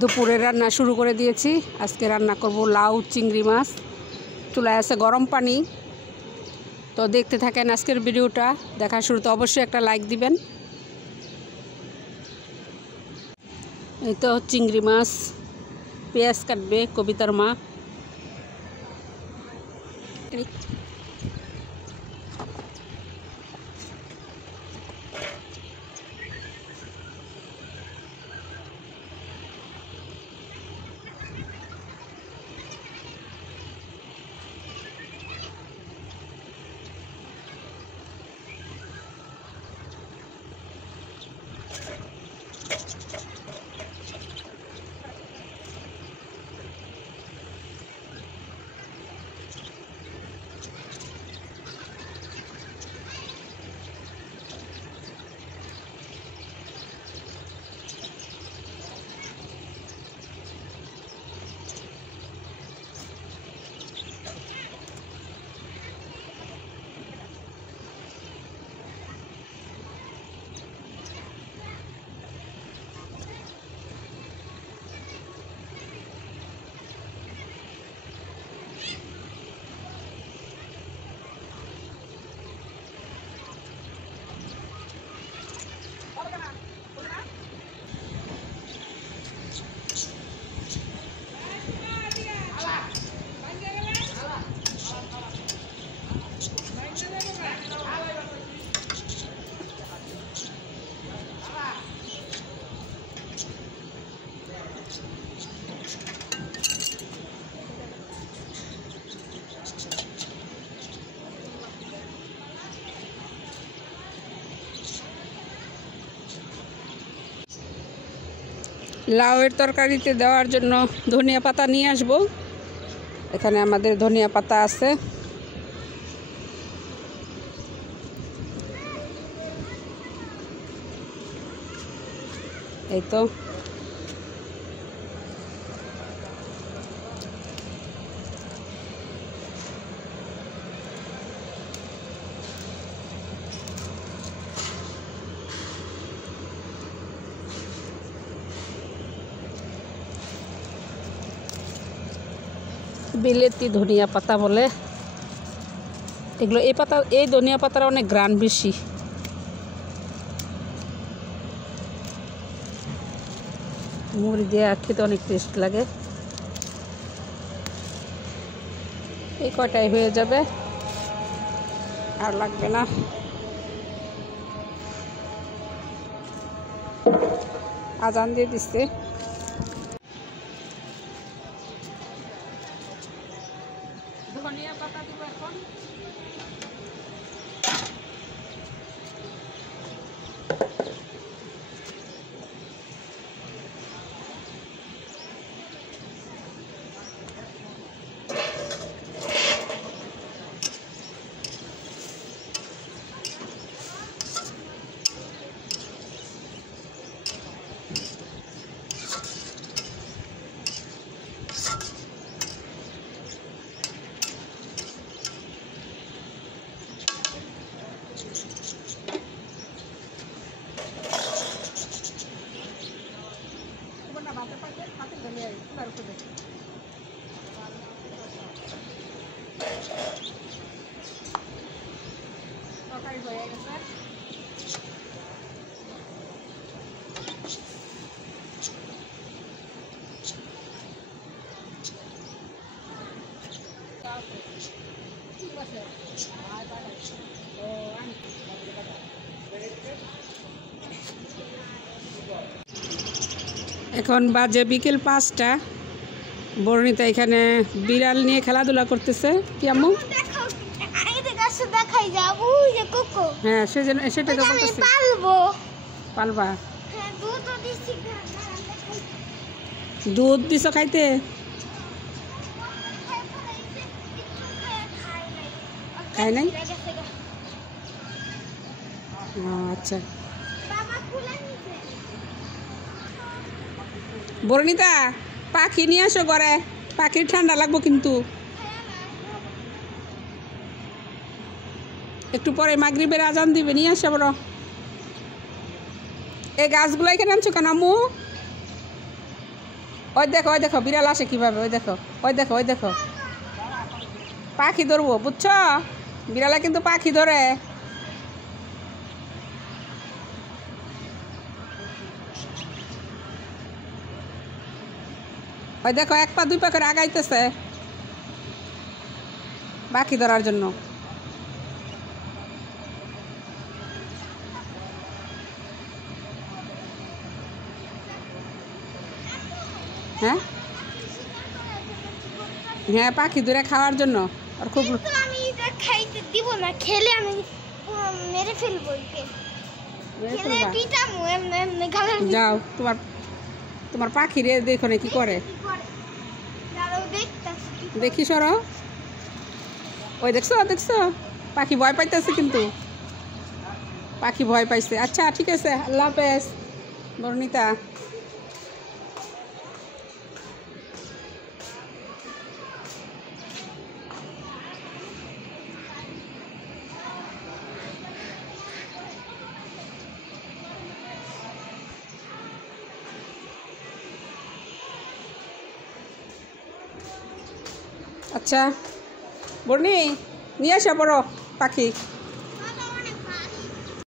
দুপুরে রান্না শুরু করে দিয়েছি। আজকে রান্না করব লাউ চিংড়ি মাছ। চুলায় আছে গরম পানি। তো দেখতে থাকেন আজকের ভিডিওটা। দেখার শুরুতে অবশ্যই একটা লাইক দিবেন। এই তো চিংড়ি মাছ, পেঁয়াজ কাটবে কবিতার মা। লাউয়ের তরকারিতে দেওয়ার জন্য ধনিয়া পাতা নিয়ে আসব। এখানে আমাদের ধনিয়া পাতা আছে। এই তো বিলেতি ধনিয়া পাতা বলে এগুলো। এই ধনিয়া পাতার অনেক ঘ্রাণ বেশি। মুড়ি দিয়ে খেতে অনেক টেস্ট লাগে। এই কয়টাই হয়ে যাবে, আর লাগবে না। আজান দিয়ে দিচ্ছে। ধনিয়া পাতা দিব এখন। এখন বাজে বিকেল 5টা। বর্ণিতা এখানে বিড়াল নিয়ে খেলাধুলা করতেছে। কি আম্মু? হ্যাঁ সেটা তো বলতেছি। পালবা? দুধ দিছো খাইতে? খাই নাই? আচ্ছা। বর্ণিতা পাখি নিয়ে আসো ঘরে, পাখির ঠান্ডা লাগবো কিন্তু। একটু পরে মাগরিবের আজান দিবে, নিয়ে আসো বড়। এই গাছগুলো এখানে আনছো কেন আম্মু? ওই দেখো বিড়াল আসে কিভাবে, ওই দেখো ওই দেখো পাখি ধরবো, বুঝছো? বিড়ালে কিন্তু পাখি ধরে। ওই দেখো 1 পা 2 পা করে আগাইতেছে পাখি ধরার জন্য। হ্যাঁ হ্যাঁ, পাখি ধরে খাওয়ার জন্য। আর খুব আমি এটা খাইতে দিব না, খেলে আমি মেরে ফেলবো একে। খেলে পিটামু এমনি এমনি গালের। যাও, তোমার পাখি রে দেখো না কি করে। দাঁড়াও দেখতাছি। দেখি সরো। ওই দেখছো পাখি ভয় পাইতেছে, কিন্তু পাখি ভয় পাইছে। আচ্ছা ঠিক আছে, আল্লাহ হাফেজ বর্ণিতা। আচ্ছা বর্ণি, নিয়ে আসা বড় পাখি।